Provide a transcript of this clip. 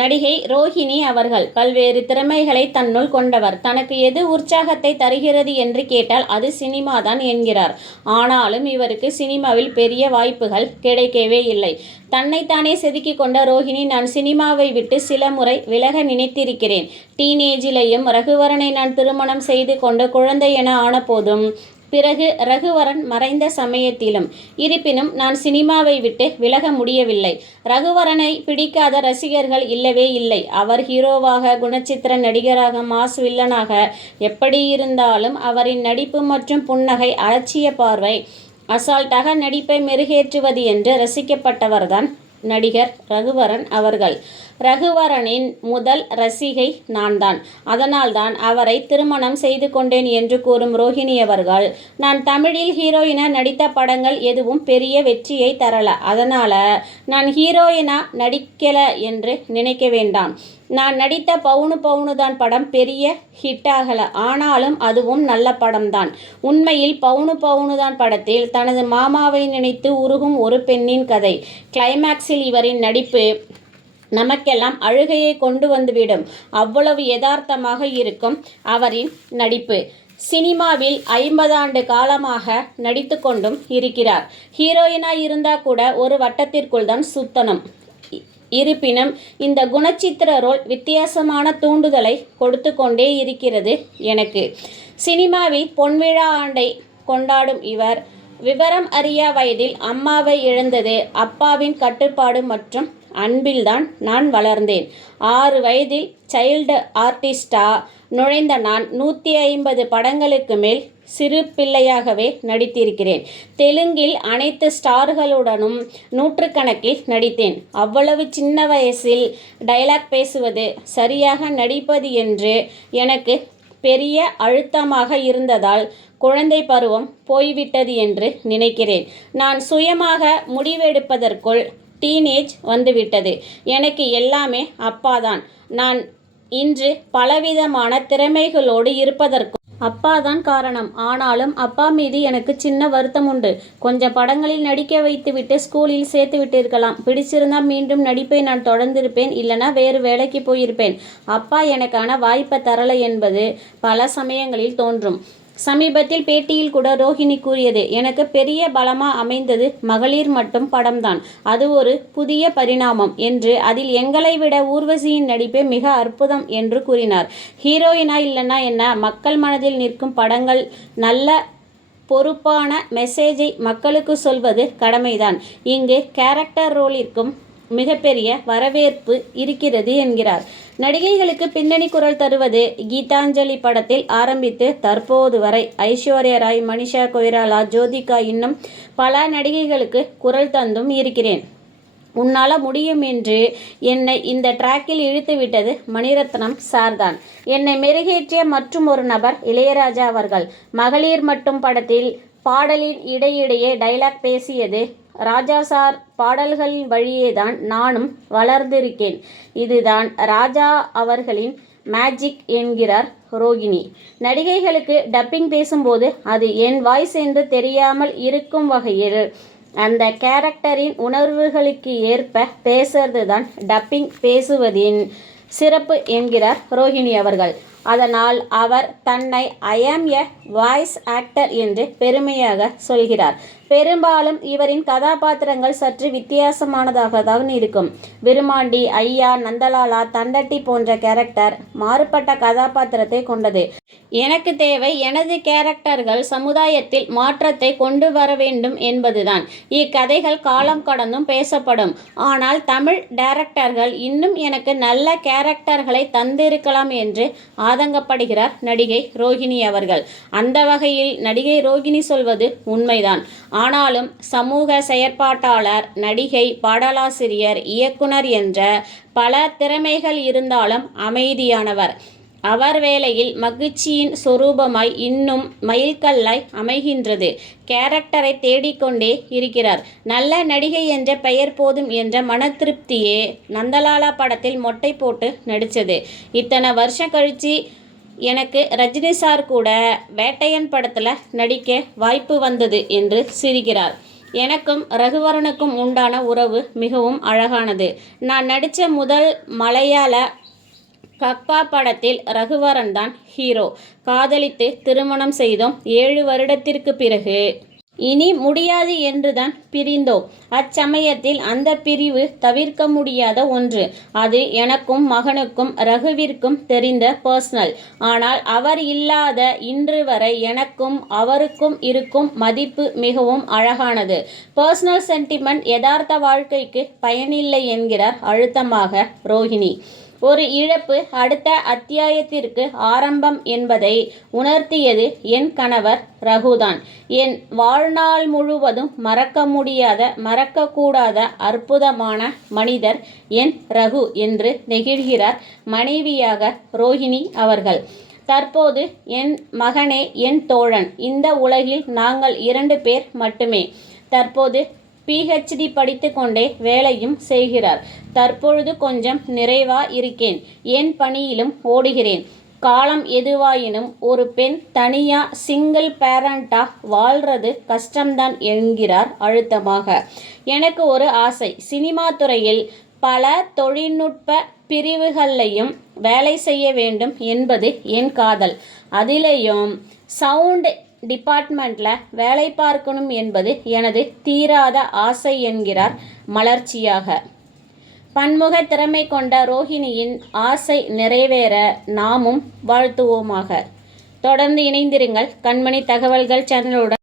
நடிகை ரோஹிணி அவர்கள் பல்வேறு திறமைகளை தன்னுள் கொண்டவர். தனக்கு எது உற்சாகத்தை தருகிறது? என்று கேட்டால் அது சினிமாதான் என்கிறார். ஆனாலும் இவருக்கு சினிமாவில் பெரிய வாய்ப்புகள் கிடைக்கவே இல்லை. தன்னைத்தானே செதுக்கி கொண்ட ரோஹிணி நான் சினிமாவை விட்டு சில முறை விலக நினைத்திருக்கிறேன். டீனேஜிலேயும் ரகுவரனை நான் திருமணம் செய்து கொண்டு குழந்தை என ஆனபோதும் பிறகு ரகுவரன் மறைந்த சமயத்திலும். இருப்பினும் நான் சினிமாவை விட்டு விலக முடியவில்லை. ரகுவரனை பிடிக்காத ரசிகர்கள் இல்லவே இல்லை. அவர் ஹீரோவாக குணச்சித்திர நடிகராக மாஸ் வில்லனாக எப்படி இருந்தாலும் அவரின் நடிப்பு மற்றும் புன்னகை அலட்சிய பார்வை அசால்ட்டாக நடிப்பை மெருகேற்றுவது என்று ரசிக்கப்பட்டவர்தான் நடிகர் ரகுவரன் அவர்கள். ரகுவரனின் முதல் ரசிகை நான்தான். அதனால்தான் அவரை திருமணம் செய்து கொண்டேன் என்று கூறும் ரோஹிணி அவர்கள் நான் தமிழில் ஹீரோயினா நடித்த படங்கள் எதுவும் பெரிய வெற்றியை தரல. அதனால நான் ஹீரோயினா நடிக்கல என்று நினைக்க வேண்டாம். நான் நடித்த பவுனு பவுனு தான் படம் பெரிய ஹிட் ஆகலை. ஆனாலும் அதுவும் நல்ல படம்தான். உண்மையில் பவுனு பவுனு தான் படத்தில் தனது மாமாவை நினைத்து உருகும் ஒரு பெண்ணின் கதை. கிளைமேக்ஸில் இவரின் நடிப்பு நமக்கெல்லாம் அழுகையை கொண்டு வந்துவிடும். அவ்வளவு யதார்த்தமாக இருக்கும் அவரின் நடிப்பு. சினிமாவில் ஐம்பதாண்டு காலமாக நடித்து கொண்டும் இருக்கிறார். ஹீரோயினாக இருந்தால் கூட ஒரு வட்டத்திற்குள் தான் சுத்தனம் இருப்பினும் இந்த குணச்சித்திர ரோல் வித்தியாசமான தூண்டுதலை கொடுத்து கொண்டே இருக்கிறது எனக்கு. சினிமாவில் பொன்விழா ஆண்டை கொண்டாடும் இவர் விவரம் அறியா வயதில் அம்மாவை இழந்தது அப்பாவின் கட்டுப்பாடு மற்றும் அன்பில்தான் நான் வளர்ந்தேன். ஆறு வயதில் சைல்டு ஆர்டிஸ்டா நுழைந்த நான் நூற்றி ஐம்பது படங்களுக்கு மேல் சிறு பிள்ளையாகவே நடித்திருக்கிறேன். தெலுங்கில் அனைத்து ஸ்டார்களுடனும் நூற்றுக்கணக்கில் நடித்தேன். அவ்வளவு சின்ன வயசில் டயலாக் பேசுவது சரியாக நடிப்பது என்று எனக்கு பெரிய அழுத்தமாக இருந்ததால் குழந்தை பருவம் போய்விட்டது என்று நினைக்கிறேன். நான் சுயமாக முடிவெடுப்பதற்குள் டீனேஜ் வந்துவிட்டது. எனக்கு எல்லாமே அப்பாதான். நான் இன்று பலவிதமான திறமைகளோடு இருப்பதற்கு அப்பா தான் காரணம். ஆனாலும் அப்பா மீது எனக்கு சின்ன வருத்தம் உண்டு. கொஞ்சம் படங்களில் நடிக்க வைத்துவிட்டு ஸ்கூலில் சேர்த்து விட்டிருக்கலாம். பிடிச்சிருந்தா மீண்டும் நடிப்பை நான் தொடர்ந்திருப்பேன். இல்லைனா வேறு வேலைக்கு போயிருப்பேன். அப்பா எனக்கான வாய்ப்பை தரலை என்பது பல சமயங்களில் தோன்றும். சமீபத்தில் பேட்டியில் கூட ரோஹிணி கூறியது எனக்கு பெரிய பலமா அமைந்தது மகளிர் மட்டும் படம்தான். அது ஒரு புதிய பரிணாமம் என்று அதில் எங்களை விட ஊர்வசியின் நடிப்பே மிக அற்புதம் என்று கூறினார். ஹீரோயினா இல்லைன்னா என்ன? மக்கள் மனதில் நிற்கும் படங்கள் நல்ல பொறுப்பான மெசேஜை மக்களுக்கு சொல்வது கடமைதான். இங்கு கேரக்டர் ரோலிற்கும் மிகப்பெரிய வரவேற்பு இருக்கிறது என்கிறார். நடிகைகளுக்கு பின்னணி குரல் தருவது கீதாஞ்சலி படத்தில் ஆரம்பித்து தற்போது வரை ஐஸ்வர்யா ராய் மனிஷா கொய்ராலா ஜோதிகா இன்னும் பல நடிகைகளுக்கு குரல் தந்தும் இருக்கிறேன். உன்னால் முடியும் என்று என்னை இந்த ட்ராக்கில் இழுத்து விட்டது மணிரத்னம் சார்தான். என்னை மெருகேற்றிய மற்றும் ஒரு நபர் இளையராஜா அவர்கள். மகளிர் மட்டும் படத்தில் பாடலின் இடையிடையே டைலாக் பேசியது ராஜா சார் பாடல்கள் வழியேதான் நானும் வளர்ந்திருக்கேன். இதுதான் ராஜா அவர்களின் மேஜிக் என்கிறார் ரோகிணி. நடிகைகளுக்கு டப்பிங் பேசும்போது அது என் வாய்ஸ் என்று தெரியாமல் இருக்கும் வகையில் அந்த கேரக்டரின் உணர்வுகளுக்கு ஏற்ப பேசுறது தான் டப்பிங் பேசுவதின் சிறப்பு என்கிறார் ரோஹிணி அவர்கள். அதனால் அவர் தன்னை ஐ ஆம் எ வாய்ஸ் ஆக்டர் என்று பெருமையாக சொல்கிறார். பெரும்பாலும் இவரின் கதாபாத்திரங்கள் சற்று வித்தியாசமானதாக தான் இருக்கும். விருமாண்டி ஐயா நந்தலாலா தண்டட்டி போன்ற கேரக்டர் மாறுபட்ட கதாபாத்திரத்தை கொண்டது. எனக்கு தேவை எனது கேரக்டர்கள் சமுதாயத்தில் மாற்றத்தை கொண்டு வர வேண்டும் என்பதுதான். இக்கதைகள் காலம் கடந்தும் பேசப்படும். ஆனால் தமிழ் டைரக்டர்கள் இன்னும் எனக்கு நல்ல கேரக்டர்களை தந்திருக்கலாம் என்று ஆதங்கப்படுகிறார் நடிகை ரோஹிணி அவர்கள். அந்த வகையில் நடிகை ரோகிணி சொல்வது உண்மைதான். ஆனாலும் சமூக செயற்பாட்டாளர் நடிகை பாடலாசிரியர் இயக்குனர் என்ற பல திறமைகள் இருந்தாலும் அமைதியானவர். அவர் வேலையில் மகிழ்ச்சியின் சொரூபமாய் இன்னும் மயில்கல்லாய் அமைகின்றது. கேரக்டரை தேடிக்கொண்டே இருக்கிறார். நல்ல நடிகை என்ற பெயர் போதும் என்ற மன திருப்தியே நந்தலாலா படத்தில் மொட்டை போட்டு நடித்தது. இத்தனை வருஷம் கழிச்சு எனக்கு ரஜினி சார் கூட வேட்டையன் படத்தில் நடிக்க வாய்ப்பு வந்தது என்று சிரிக்கிறார். எனக்கும் ரகுவரனுக்கும் உண்டான உறவு மிகவும் அழகானது. நான் நடித்த முதல் மலையாள கக்பா படத்தில் ரகுவரன் தான் ஹீரோ. காதலித்து திருமணம் செய்தோம் ஏழு வருடத்திற்கு பிறகு. இனி முடியாது என்றுதான் பிரிந்தோம். அச்சமயத்தில் அந்த பிரிவு தவிர்க்க முடியாத ஒன்று. அது எனக்கும் மகனுக்கும் ரகுவிற்கும் தெரிந்த பர்சனல் ஆனால் அவர் இல்லாத இன்று வரை எனக்கும் அவருக்கும் இருக்கும் மதிப்பு மிகவும் அழகானது. பர்சனல் சென்டிமெண்ட் யதார்த்த வாழ்க்கைக்கு பயனில்லை என்கிறார் அழுத்தமாக ரோஹிணி. ஒரு இழப்பு அடுத்த அத்தியாயத்திற்கு ஆரம்பம் என்பதை உணர்த்தியது என் கணவர் ரகுதான். என் வாழ்நாள் முழுவதும் மறக்க முடியாத மறக்கக்கூடாத அற்புதமான மனிதர் என் ரகு என்று நெகிழ்கிறார் மனைவியாக ரோஹிணி அவர்கள். தற்போது என் மகனே என் தோழன். இந்த உலகில் நாங்கள் இரண்டு பேர் மட்டுமே. தற்போது பிஹெச்டி படித்து கொண்டே வேலையும் செய்கிறார். தற்பொழுது கொஞ்சம் நிறைவா இருக்கேன். என் பணியிலும் ஓடுகிறேன். காலம் எதுவாயினும் ஒரு பெண் தனியா சிங்கிள் பேரண்டா வாழ்றது கஷ்டம்தான் என்கிறார் அழுத்தமாக. எனக்கு ஒரு ஆசை. சினிமா துறையில் பல தொழில்நுட்ப பிரிவுகள்லையும் வேலை செய்ய வேண்டும் என்பது என் காதல். அதிலேயும் சவுண்ட் டிபார்ட்மெண்ட்டில் வேலை பார்க்கணும் என்பது எனது தீராத ஆசை என்கிறார் மலர்ச்சியாக. பன்முக திறமை கொண்ட ரோஹிணியின் ஆசை நிறைவேற நாமும் வாழ்த்துவோமாக. தொடர்ந்து இணைந்திருங்கள். கண்மணி தகவல்கள் சேனலுடன்